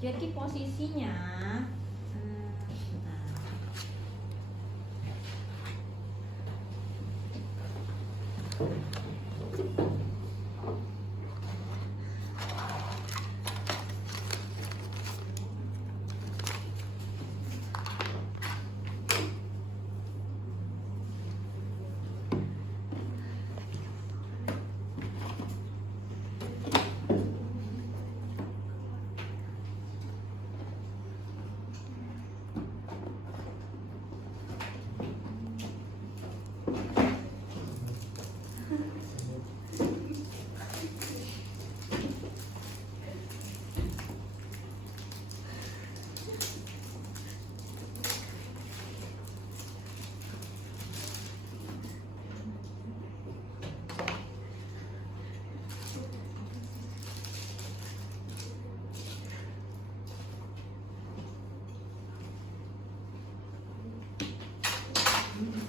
Jadi posisinya bentar.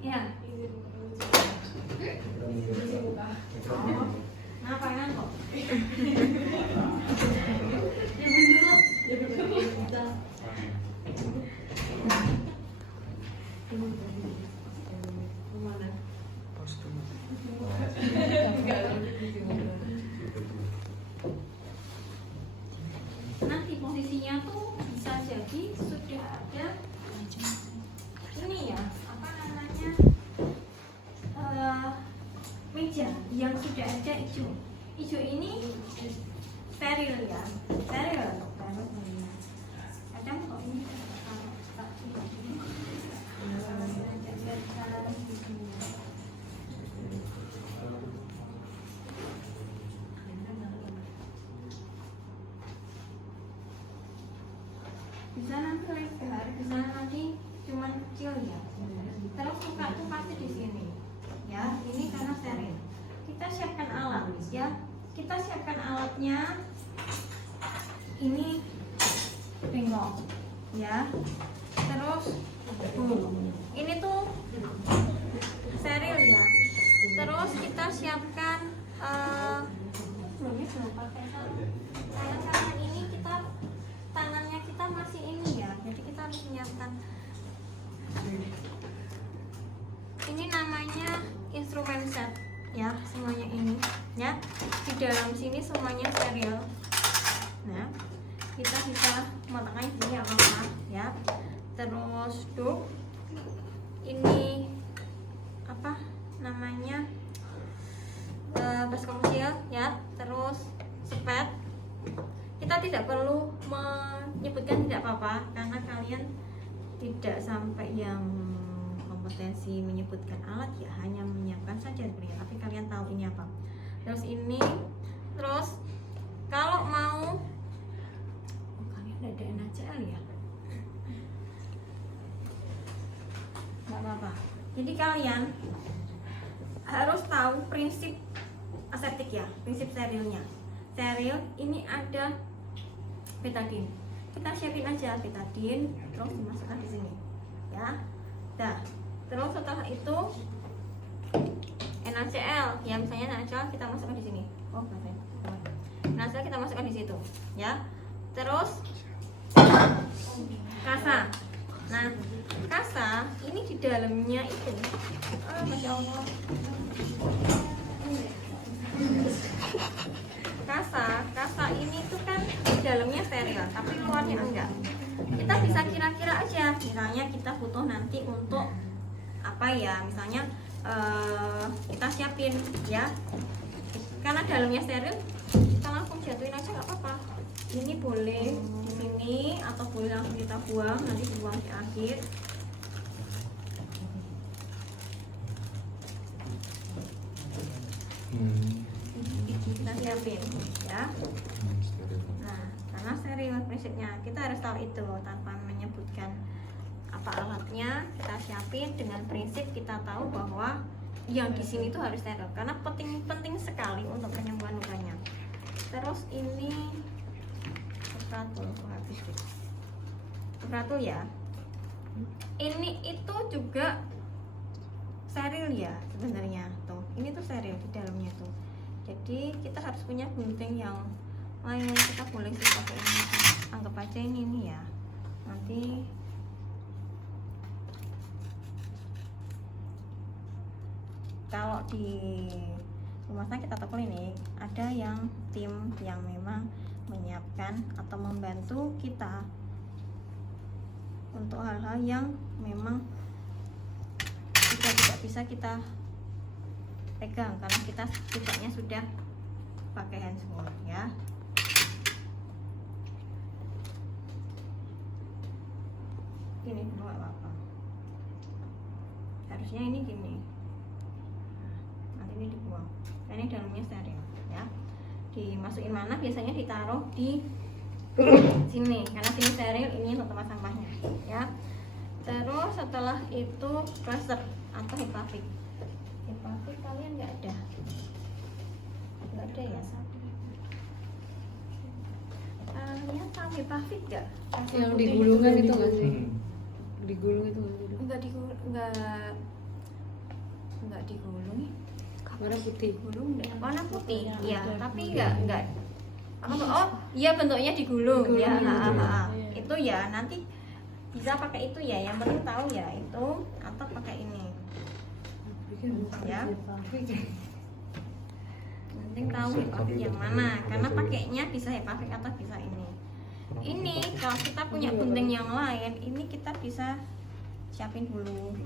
Ya. Ngapain kok? Nanti posisinya tuh bisa jadi sudah ada ini ya, apa namanya, meja yang sudah ada hijau. Hijau ini steril ya, steril. Kadang kok ini bisa nanti lebar, bisa nanti cuman kecil ya. Terus buka tuh pasti di sini. Ya, ini karena steril. Kita siapkan alat ya. Kita siapkan alatnya. Ini bengkok ya. Terus ini tuh steril ya. Terus kita siapkan karena ini kita tangannya kita masih ini ya. Jadi kita harus menyiapkan ini namanya instrumen set ya, semuanya ini ya. Di dalam sini semuanya steril. Nah, kita bisa meletakkan gini apa ya. Terus tuh ini apa namanya, baskom kecil ya. Terus sepet. Kita tidak perlu menyebutkan, tidak apa-apa, karena kalian tidak sampai yang kompetensi menyebutkan alat ya, hanya menyiapkan saja ya. Tapi kalian tahu ini apa. Terus ini, terus kalau mau kalian ada NaCl ya, nggak apa-apa. Jadi kalian harus tahu prinsip aseptik ya, prinsip sterilnya. Steril ini ada betadine. Kita siapin aja betadine, terus dimasukkan di sini ya. Dah. Terus setelah itu NaCl ya, misalnya NaCl kita masukkan di sini. Oh, NaCl kita masukkan di situ ya. Terus kasa. Nah, kasa ini di dalamnya itu Masya Allah. Kasa ini tuh kan di dalamnya steril, tapi luarnya enggak. Kita bisa kira-kira aja, misalnya kita butuh nanti untuk apa ya, misalnya kita siapin ya, karena dalamnya steril, kita langsung jatuhin aja nggak apa-apa. Ini boleh di sini atau boleh langsung kita buang, nanti dibuang di akhir. Kita siapin ya. Nah, karena steril prinsipnya. Kita harus tahu itu tanpa menyebutkan apa alatnya, kita siapin dengan prinsip kita tahu bahwa yang di sini itu harus steril karena penting sekali untuk penyembuhan lukanya. Terus ini Supratul ya. Ini itu juga steril ya sebenarnya tuh. Ini tuh steril di dalamnya tuh. Jadi kita harus punya gunting yang lain. Kita boleh sih pakai ini. Anggap aja ini nih ya. Nanti kalau di rumah sakit atau klinik ada yang tim yang memang menyiapkan atau membantu kita untuk hal-hal yang memang tidak bisa kita pegang karena kita setidaknya sudah pakai handscoon ya. Gini dulu gak apa-apa, harusnya ini gini, nanti ini dibuang karena ini dalamnya steril ya. Dimasukin mana? Biasanya ditaruh di sini karena sini steril, ini untuk tempat sampahnya ya. Terus setelah itu plaster atau hepafik. Hepafik kalian nggak ada ya? Kalian tahu hepafik nggak? Yang digulungan itu nggak sih? Digulung itu nggak sih? Enggak digulung. Warna putih. Gulung deh. Warna putih ya, tapi enggak apa tuh? Oh iya, bentuknya digulung ya. Itu ya nanti bisa pakai itu ya, yang penting tahu ya itu atau pakai ini ya. Penting tahu hepafik yang mana karena pakainya bisa hepafik atau bisa ini. Ini kalau kita punya gunting yang lain, ini kita bisa siapin dulu,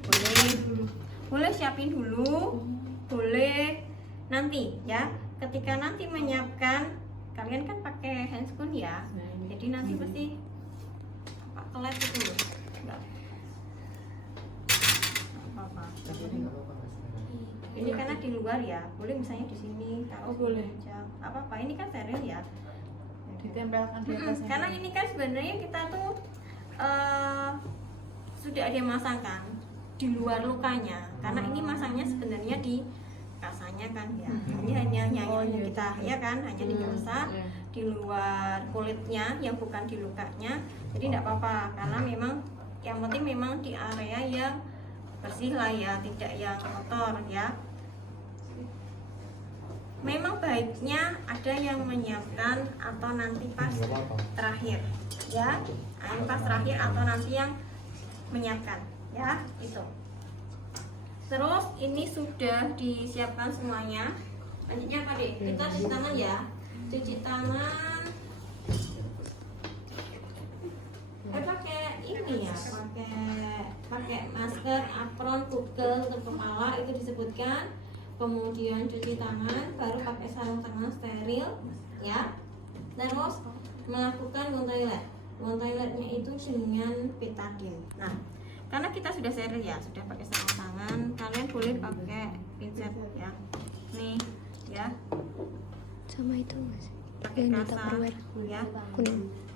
boleh siapin dulu, boleh nanti ya. Ketika nanti menyiapkan, kalian kan pakai handscoon ya, jadi nanti pasti kelet itu enggak apa-apa. Ini karena di luar ya, boleh misalnya di sini taruh boleh aja, apa-apa. Ini kan steril ya, ditempelkan di atasnya. karena ini kan sebenarnya kita tuh sudah ada yang masangkan di luar lukanya, karena ini masangnya sebenarnya di kasanya kan ya. Ini hanya kita ya kan, hanya di kasa, di luar kulitnya yang bukan di lukanya. Jadi tidak apa-apa karena memang yang penting memang di area yang bersih lah ya, tidak yang kotor ya. Memang baiknya ada yang menyiapkan atau nanti pas terakhir ya, pas terakhir atau nanti yang menyiapkan ya itu. Terus ini sudah disiapkan semuanya. Lanjutnya apa deh? Kita cuci tangan ya. Cuci tangan. Pakai ini ya, pakai masker, apron, kukel untuk kepala itu disebutkan. Kemudian cuci tangan, baru pakai sarung tangan steril ya. Terus melakukan wound toilet. Wound toiletnya itu dengan betadine. Nah, karena kita sudah steril ya, sudah pakai sarung tangan, kalian boleh pakai pincet ya. Nih ya. Sama itu mas, Pakai kasa ya.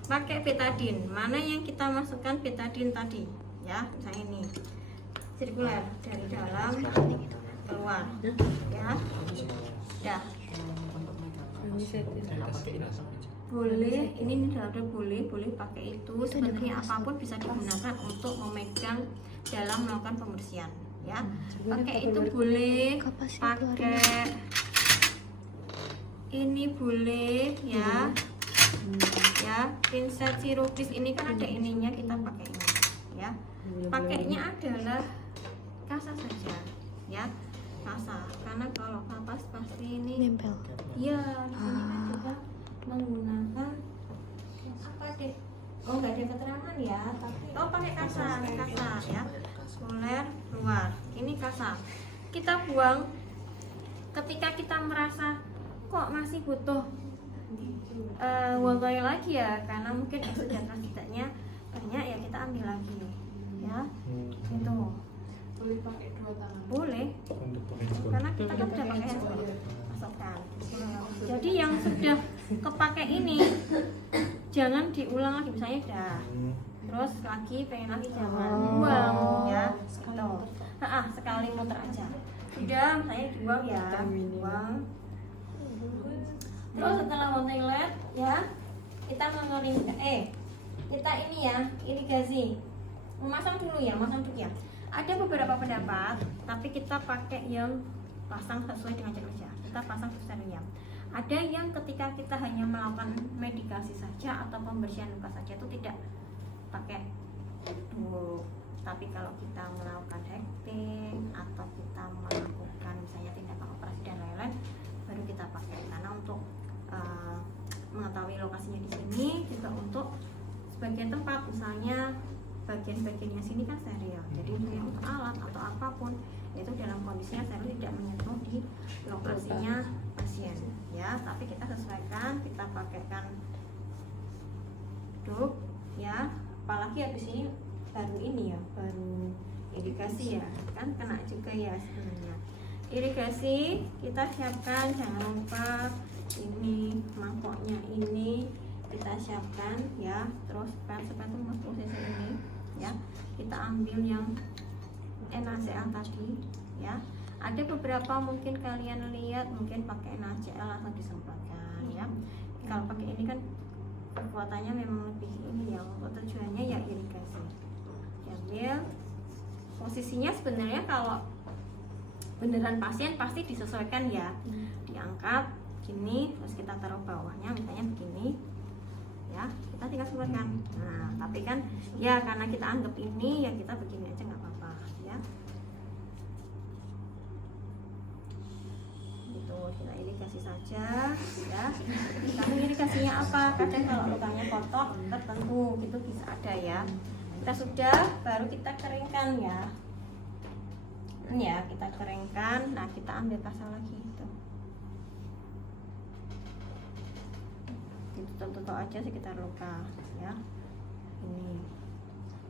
Pakai betadine. Mana yang kita masukkan betadine tadi ya? Misalnya ini sirkuler dari dalam keluar ya. Dah. Boleh, ini udah boleh pakai itu. Sebenarnya apapun bisa digunakan untuk memegang dalam melakukan pembersihan ya. Pakai itu boleh, pakai ini boleh ya. Ya, pinset sirupis ini kan ada ininya, kita pakai ini ya. Pakainya adalah kasa saja ya, kasa. Karena kalau kapas pasti ini nempel. iya, di sini kan juga menggunakan apa deh? Oh, nggak ada keterangan ya, tapi pakai kasa ya. Kuler luar, ini kasa. Kita buang ketika kita merasa kok masih butuh wound toilet lagi ya, karena mungkin sudah transitnya banyak ya, kita ambil lagi ya. Itu Boleh pakai dua tangan. boleh karena kita kan sudah pakai handphone, masukkan. Jadi yang sudah kepake ini jangan diulang lagi, misalnya udah terus lagi pengen lagi jangan buang ya gitu. Sekali muter aja udah, misalnya dibuang ya, buang. Terus setelah buang toilet ya, kita mengeringkan kita ini ya, irigasi, memasang dulu ya. Ada beberapa pendapat, tapi kita pakai yang pasang sesuai dengan kerja, kita pasang sterilium. Ada yang ketika kita hanya melakukan medikasi saja atau pembersihan luka saja itu tidak pakai dulu. Tapi kalau kita melakukan hacking atau kita melakukan misalnya tindakan operasi dan lain-lain, baru kita pakai, karena untuk mengetahui lokasinya di sini, juga untuk sebagian tempat misalnya bagian-bagiannya sini kan steril, jadi misalnya untuk alat atau apapun itu dalam kondisinya steril, tidak menyentuh di lokasinya pasien ya. Tapi kita sesuaikan, kita pakaikan duk ya, apalagi habis ini baru ini ya, baru irigasi ya, kan kena juga ya sebenarnya. Irigasi kita siapkan, jangan lupa ini mangkoknya ini kita siapkan ya. Terus sepatu mas posisi ini ya, kita ambil yang NaCl tadi ya. Ada beberapa mungkin kalian lihat mungkin pakai NaCl langsung disemprotkan ya. Kalau pakai ini kan kekuatannya memang lebih ini ya, untuk tujuannya ya irigasi. Diambil posisinya, sebenarnya kalau beneran pasien pasti disesuaikan ya, diangkat gini terus kita taruh bawahnya misalnya begini ya, kita tinggal semprotkan. Nah tapi kan ya karena kita anggap ini ya kita begini aja nggak apa-apa ya. Gitu, kita irigasi saja ya. Tapi irigasinya apa? Kadang kalau lukanya kotor tertentu gitu bisa ada ya. Kita sudah, baru kita keringkan ya. Ya kita keringkan. Nah kita ambil pasal lagi itu. Tutup aja sekitar luka ya. Ini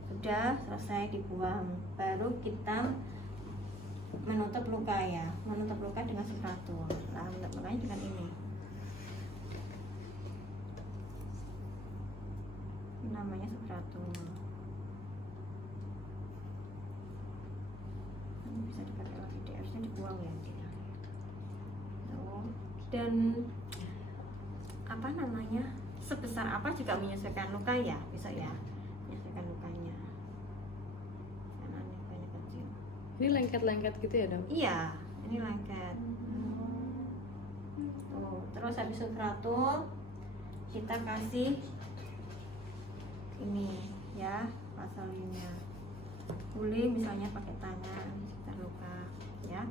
sudah selesai dibuang, baru kita menutup luka ya, menutup luka dengan spatula. Nah menutup lukanya dengan ini namanya spatula. Ini bisa dipakai lagi, harusnya dibuang ya. Dan apa namanya, sebesar apa juga menyesuaikan luka ya, bisa ya menyesuaikan lukanya karena lukanya kecil. Ini lengket-lengket gitu ya dong? Iya, ini lengket. Tuh, terus habis supratul kita kasih ini ya, vaselinnya. Boleh misalnya pakai tangan sekitar luka ya,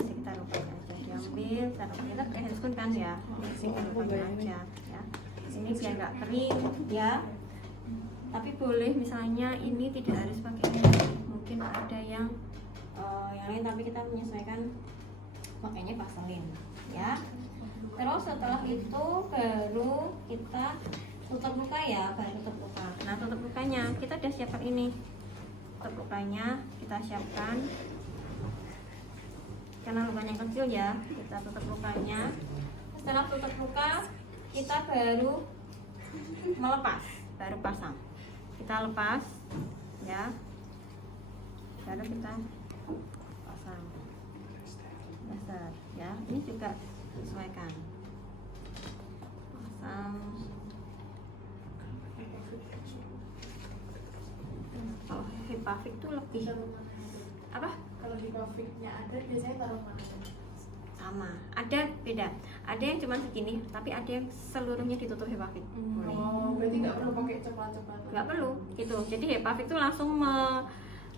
di sekitar luka aja diambil, taruh kita pakai handscoon kan ya, di sekitar lukanya aja ya. Ini biar nggak kering ya. Tapi boleh misalnya ini tidak harus pakai ini, mungkin ada yang lain, tapi kita menyesuaikan makanya vaselin ya. Terus setelah itu baru kita tutup luka ya, baru tutup luka. Nah tutup lukanya kita udah siapkan ini, tutup lukanya kita siapkan karena lukanya kecil ya, kita tutup lukanya. Setelah tutup luka kita baru melepas, baru pasang. Kita lepas ya, baru kita pasang dasar ya. Ini juga sesuaikan, pasang. Kalau Hipavik tuh lebih apa? Kalau di coviknya ada biasanya taruh mana? Sama, ada beda. Ada yang cuma segini, tapi ada yang seluruhnya ditutup Hipavik. Boleh. Oh, berarti nggak perlu pakai cepat-cepat. Nggak perlu gitu. Jadi Hipavik itu langsung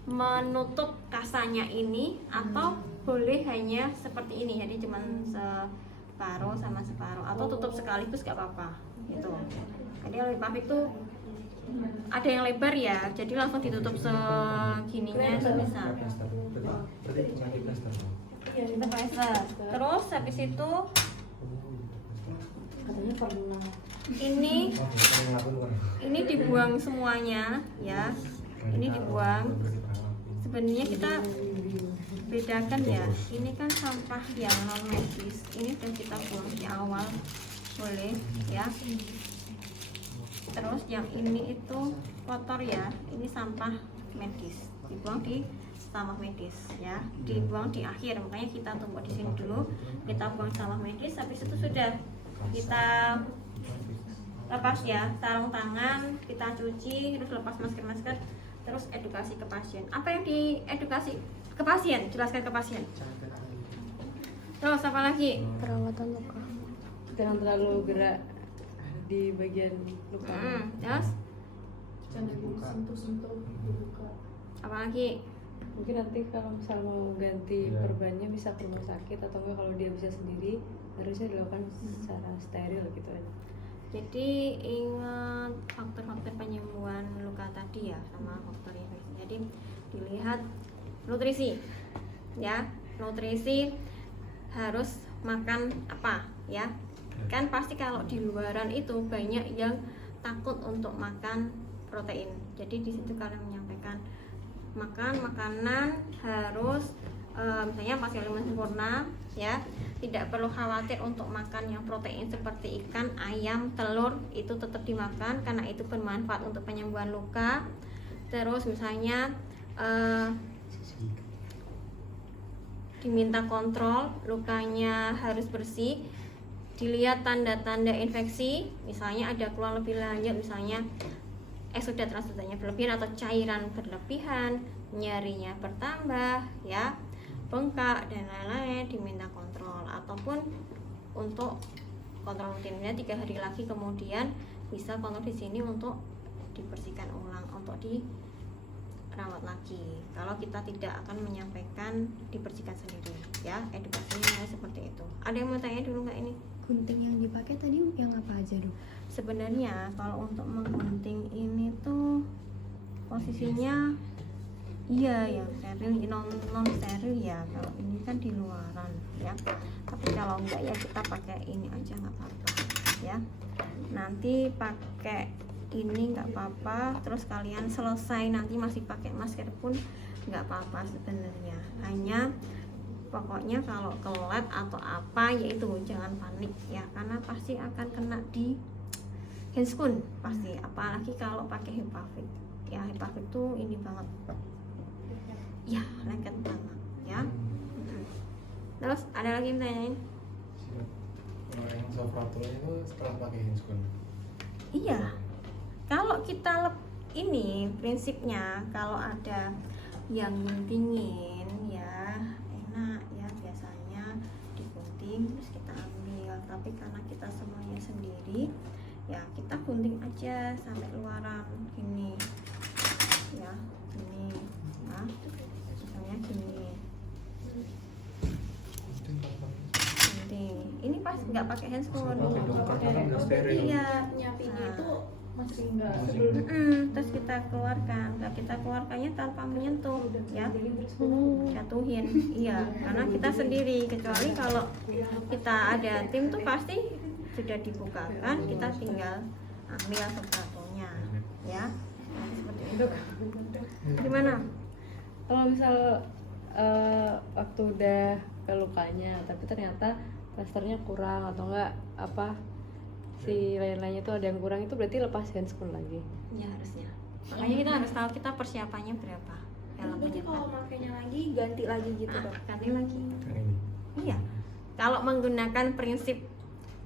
menutup kasanya ini, atau boleh hanya seperti ini, jadi cuma separuh sama separuh, atau tutup sekaligus nggak apa-apa gitu. Jadi kalau Hipavik tuh ada yang lebar ya, jadi langsung ditutup segininya bisa. Kita plaster. Terus habis itu ini dibuang semuanya ya. Ini dibuang. Sebenarnya kita bedakan ya. Ini kan sampah yang non medis. Ini kan kita buang di awal, boleh ya. Terus yang ini itu kotor ya, ini sampah medis, dibuang di sampah medis ya, dibuang di akhir. Makanya kita tumpuk di sini dulu, kita buang sampah medis. Habis itu sudah kita lepas ya sarung tangan, kita cuci, terus lepas masker, terus edukasi ke pasien. Apa yang diedukasi ke pasien? Jelaskan ke pasien. Terus apa lagi? Perawatan luka. Jangan terlalu gerak di bagian luka. Terus Jangan dulu sentuh-sentuh dibuka. apa lagi? Mungkin nanti kalau misal mau ganti perbannya bisa ke rumah sakit, atau enggak kalau dia bisa sendiri harusnya dilakukan secara steril gitu aja. Jadi ingat faktor-faktor penyembuhan luka tadi ya, sama faktor infeksi. Jadi dilihat nutrisi ya, nutrisi harus makan apa ya. Kan pasti kalau di luaran itu banyak yang takut untuk makan protein. Jadi di situ kalian menyampaikan makan makanan harus misalnya pas kalian sempurna ya, tidak perlu khawatir untuk makan yang protein seperti ikan, ayam, telur, itu tetap dimakan karena itu bermanfaat untuk penyembuhan luka. Terus misalnya diminta kontrol lukanya harus bersih, dilihat tanda-tanda infeksi, misalnya ada keluar lebih lanjut, misalnya eksudat transudanya berlebihan atau cairan berlebihan, nyerinya bertambah ya, bengkak dan lain-lain, diminta kontrol. Ataupun untuk kontrol rutinnya 3 hari lagi kemudian bisa kontrol di sini untuk dibersihkan ulang, untuk dirawat lagi. Kalau kita tidak akan menyampaikan dibersihkan sendiri ya, edukasinya seperti itu. Ada yang mau tanya dulu nggak ini? Gunting yang dipakai tadi yang apa aja, Dok? Sebenarnya kalau untuk menggunting ini tuh posisinya iya yang steril, non steril ya. Kalau ini kan di luaran ya. Tapi kalau enggak ya kita pakai ini aja nggak apa-apa ya. Nanti pakai ini nggak apa-apa. Terus kalian selesai nanti masih pakai masker pun nggak apa-apa sebenarnya. Hanya pokoknya kalau kelet atau apa yaitu jangan panik ya, karena pasti akan kena di handscoon pasti, apalagi kalau pakai HEPA-FIT ya. HEPA-FIT tuh ini banget ya, lengket banget ya. Terus ada lagi yang tanyain? Kalau yang sofratul itu setelah pakai handscoon? Iya, kalau kita ini prinsipnya kalau ada yang guntingin ya enak ya, biasanya digunting terus kita ambil. Tapi karena kita semuanya sendiri ya, kita gunting aja sampai luaran gini ya, gini ya, misalnya gini gunting. Ini pas nggak pakai handscoon. Iya, Nyapinya Nah. itu masih enggak Masih. sebelum terus kita keluarkan. Nah, kita keluarkannya tanpa menyentuh ya, jatuhin. Iya, karena kita sendiri. Kecuali kalau kita ada tim tuh pasti sudah dibukakan, kita tinggal ambil sesuatunya ya. Nah, seperti itu. Gimana? Kalau misal waktu udah ke lukanya tapi ternyata plasternya kurang atau enggak apa si lain-lainnya tuh ada yang kurang, itu berarti lepas handscoon lagi. Ya harusnya. Makanya kita harus tahu kita persiapannya berapa dalam Berarti kalau penyebar. makainya lagi ganti lagi gitu, Dok. Ganti lagi. Kan ini. Iya. Kalau menggunakan prinsip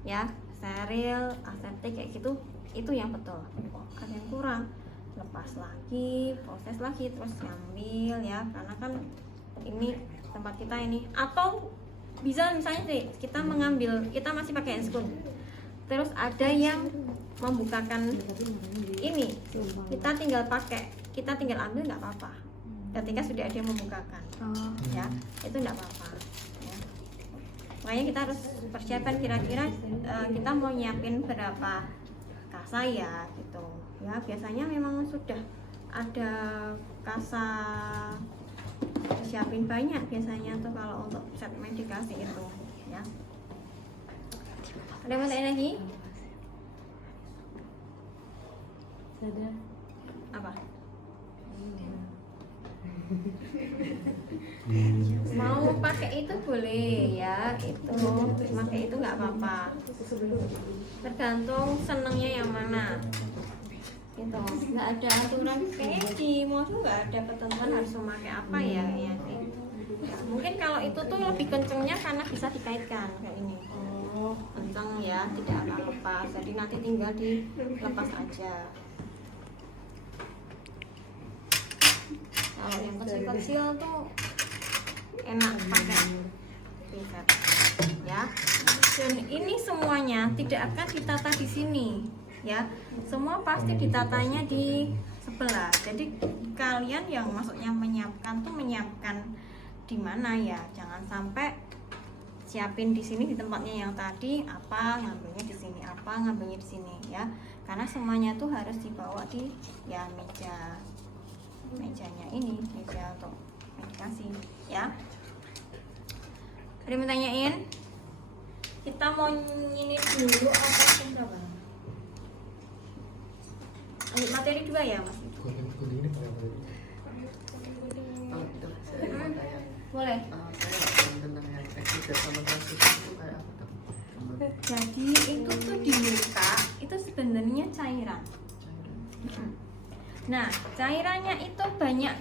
ya steril, aseptik kayak gitu, itu yang betul. Ada yang kurang, lepas lagi, proses lagi, terus ngambil ya. Karena kan ini tempat kita ini. Atau bisa misalnya sih kita mengambil, kita masih pakai handscoon. Terus ada yang membukakan ini, kita tinggal pakai, kita tinggal ambil nggak apa-apa. Ketika sudah ada yang membukakan, ya itu nggak apa-apa. Ya. Makanya kita harus persiapan kira-kira kita mau nyiapin berapa kasa ya gitu. Ya biasanya memang sudah ada kasa siapin banyak biasanya tuh kalau untuk set medikasi itu ya. Ada yang mau tanya lagi? Ada. Apa? Mau pakai itu boleh ya, itu pakai itu nggak apa-apa. Tergantung senengnya yang mana. gitu, nggak ada aturan kayaknya di modul nggak ada ketentuan harus memakai apa ya kayaknya sih. Ya, mungkin kalau itu tuh lebih kencengnya karena bisa dikaitkan kayak ini. Kenceng ya, tidak akan lepas. Jadi nanti tinggal dilepas aja. Kalau yang kecil-kecil tuh enak pakai pinset ya. Dan ini semuanya tidak akan ditata di sini ya. Semua pasti ditatanya di sebelah. Jadi kalian yang maksudnya menyiapkan tuh menyiapkan di mana ya. Jangan sampai siapin di sini di tempatnya yang tadi apa, ngambilnya di sini apa, ngambilnya di sini ya. Karena semuanya tuh harus dibawa di ya mejanya ini, meja untuk meditasi ya. Ada yang mau tanyain? Kita mau nyinir dulu apa yang berapa? Lanjut materi 2 ya Mas? Kuning ini kayak apa ini? Oh, itu saya mau tanya. Boleh. Saya paham tentang yang eksida sama kasus itu kayak apa tuh? Jadi itu tuh di muka itu sebenarnya cairan. Nah, cairannya itu banyak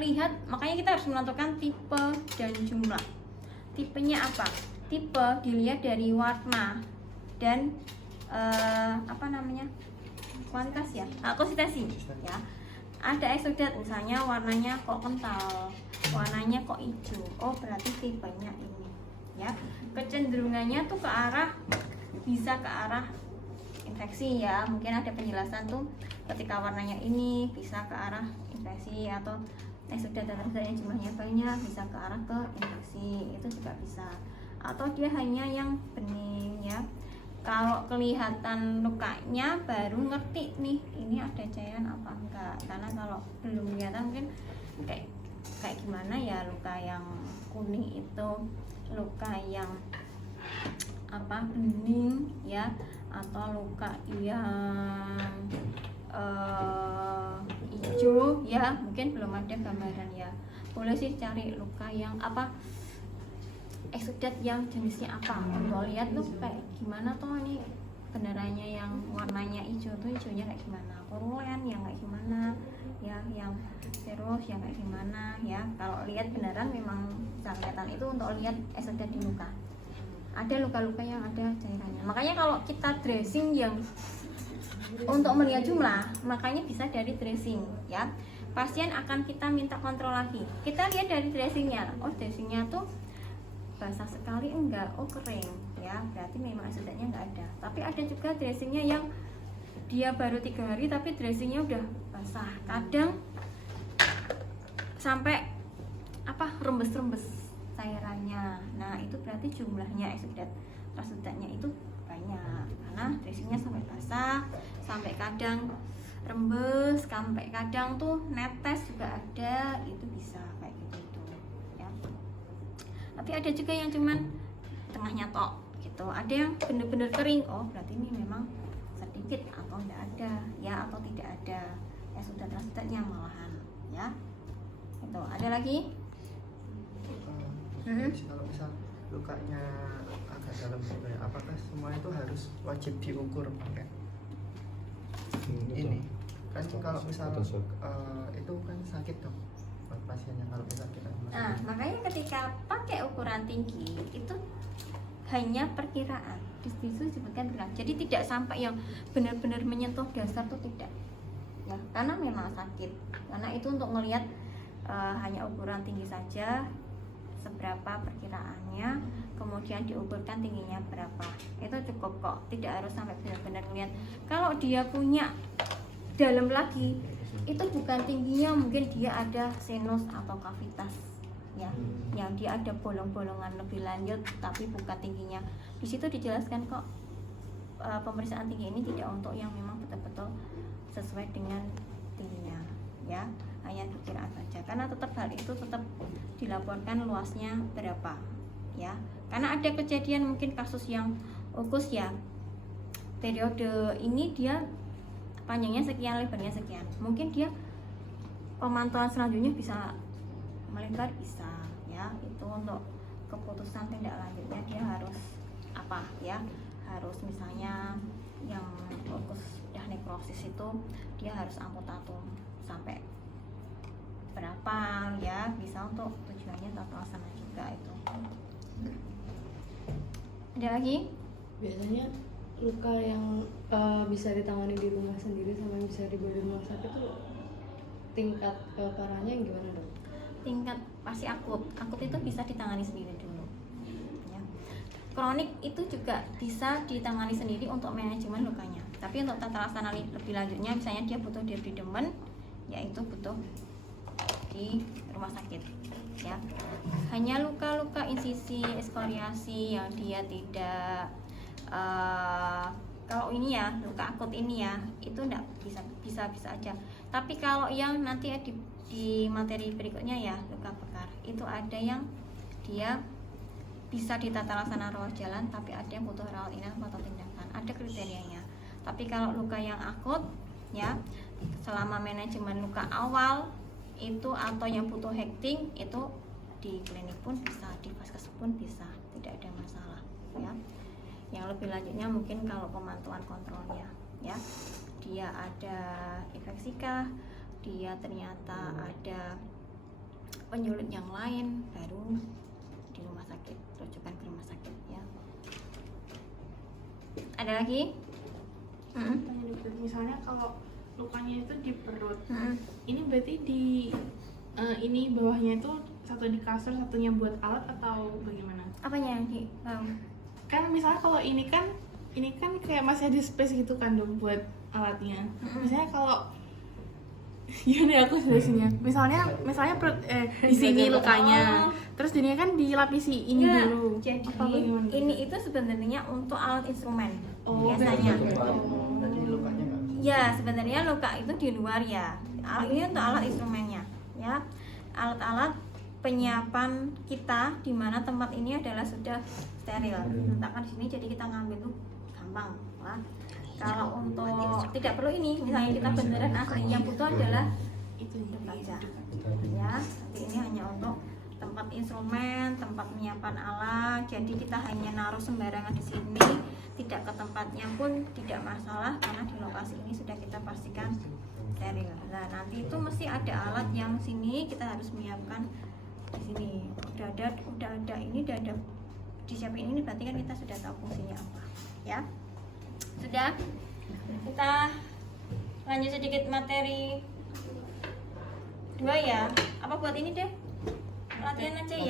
lihat, makanya kita harus menentukan tipe dan jumlah. Tipenya apa? Tipe dilihat dari warna dan apa namanya? Kuantitas ya, konsistensi ya. Ada eksudat misalnya warnanya kok kental, warnanya kok hijau. Oh, berarti tipenya ini ya. Kecenderungannya tuh ke arah bisa ke arah infeksi ya. Mungkin ada penjelasan tuh ketika warnanya ini bisa ke arah infeksi, atau eksudat dan yang jumlahnya banyak bisa ke arah ke infeksi, itu juga bisa. Atau dia hanya yang bening ya. Kalau kelihatan lukanya baru ngerti nih ini ada cairan apa enggak. Karena kalau belum kelihatan mungkin kayak gimana ya, luka yang kuning itu luka yang apa bening ya, atau luka yang hijau ya, mungkin belum ada gambaran ya. Boleh sih cari luka yang apa, eksudat yang jenisnya apa, untuk lihat tuh kayak gimana tuh ini benderanya yang warnanya hijau tuh hijaunya kayak gimana, purulen yang kayak gimana ya, yang terus yang kayak gimana ya. Kalau lihat beneran memang bisa kelihatan, itu untuk lihat eksudat di luka. Ada luka-luka yang ada cairannya. Makanya kalau kita dressing yang untuk melihat jumlah, makanya bisa dari dressing ya. Pasien akan kita minta kontrol lagi. Kita lihat dari dressingnya. Oh, dressingnya tuh basah sekali enggak, oh kering ya, berarti memang eksudatnya enggak ada. Tapi ada juga dressingnya yang dia baru 3 hari tapi dressingnya udah basah, kadang sampai apa rembes-rembes cairannya. Nah itu berarti jumlahnya eksudatnya itu banyak, karena dressingnya sampai basah, sampai kadang rembes, sampai kadang tuh netes juga ada, itu bisa kayak gitu ya. Tapi ada juga yang cuman tengahnya tok gitu, ada yang bener-bener kering. Oh berarti ini memang sedikit atau tidak ada ya, atau tidak ada eksudatnya malahan ya. Itu ada lagi. Kalau misal lukanya agak dalam juga ya, apakah semua itu harus wajib diukur pakai ini? Kan kalau misal itu kan sakit dong buat pasiennya kalau misal kita Nah, makanya ketika pakai ukuran tinggi itu hanya perkiraan. Di situ disebutkan perkiraan. Jadi tidak sampai yang benar-benar menyentuh dasar tuh tidak. Ya, karena memang sakit. Karena itu untuk melihat hanya ukuran tinggi saja, seberapa perkiraannya, kemudian diukurkan tingginya berapa. Itu cukup kok. Tidak harus sampai benar-benar melihat. Kalau dia punya dalam lagi, itu bukan tingginya, mungkin dia ada sinus atau kavitas ya, yang dia ada bolong-bolongan lebih lanjut tapi bukan tingginya. Di situ dijelaskan kok pemeriksaan tinggi ini tidak untuk yang memang betul-betul sesuai dengan tingginya ya, hanya perkiraan saja. Karena tetap hal itu tetap dilaporkan luasnya berapa ya. Karena ada kejadian mungkin kasus yang ukus ya, periode ini dia panjangnya sekian, lebarnya sekian, mungkin dia pemantauan selanjutnya bisa melebar, bisa ya. Itu untuk keputusan tindak lanjutnya dia harus apa ya, harus misalnya yang fokus ya nekrosis itu dia harus amputatum sampai berapa ya, bisa untuk tujuannya tata laksana juga itu. Ada lagi? Biasanya luka yang bisa ditangani di rumah sendiri sama yang bisa dibawa di rumah sakit itu tingkat keparahnya yang gimana dok? Tingkat pasti akut itu bisa ditangani sendiri dulu ya. Kronik itu juga bisa ditangani sendiri untuk manajemen lukanya, tapi untuk tata laksana lebih lanjutnya misalnya dia butuh debridement, yaitu butuh di rumah sakit ya. Hanya luka-luka insisi, ekskoriasi yang dia tidak kalau ini ya luka akut ini ya itu enggak bisa aja. Tapi kalau yang nanti di materi berikutnya ya luka bekar itu ada yang dia bisa ditata laksana rawat jalan, tapi ada yang butuh rawat inap atau tindakan, ada kriterianya. Tapi kalau luka yang akut ya selama manajemen luka awal itu atau yang butuh hekting itu di klinik pun bisa, di vaskes pun bisa, tidak ada masalah ya. Yang lebih lanjutnya mungkin kalau pemantauan kontrolnya ya, dia ada infeksi kah, dia ternyata ada penyulit yang lain, baru di rumah sakit, rujukan ke rumah sakit ya. Ada lagi? Tanya dokter, misalnya kalau lukanya itu di perut, ini berarti di ini bawahnya itu satu di kasur, satunya buat alat atau bagaimana? Apanya yang di Kan misalnya kalau ini kan kayak masih ada space gitu kan dok buat alatnya. Misalnya kalau gimana ya aku jelasinnya? Misalnya perut, di sini lukanya, terus jadinya kan dilapisi ini ya, dulu. jadi Apa bagaimana? ini itu sebenarnya untuk alat instrumen Oh, biasanya. Tadi lukanya nggak bisa. Ya sebenarnya luka itu di luar ya. Ini untuk alat instrumennya ya. Alat-alat penyiapan kita di mana tempat ini adalah sudah steril. Letakkan di sini jadi kita ngambil tuh gampang lah. Kalau untuk tidak perlu ini, misalnya kita beneran asli yang butuh adalah Itu saja ya. Nanti ini hanya untuk tempat instrumen, tempat penyiapan alat. Jadi kita hanya naruh sembarangan di sini, tidak ke tempatnya pun tidak masalah karena di lokasi ini sudah kita pastikan steril. Nah nanti itu mesti ada alat yang sini kita harus menyiapkan di sini. Udah ada ini, udah ada disiapin ini, berarti kan kita sudah tahu fungsinya apa ya. Sudah, kita lanjut sedikit materi 2 ya. Apa buat ini deh? Latihan aja ya.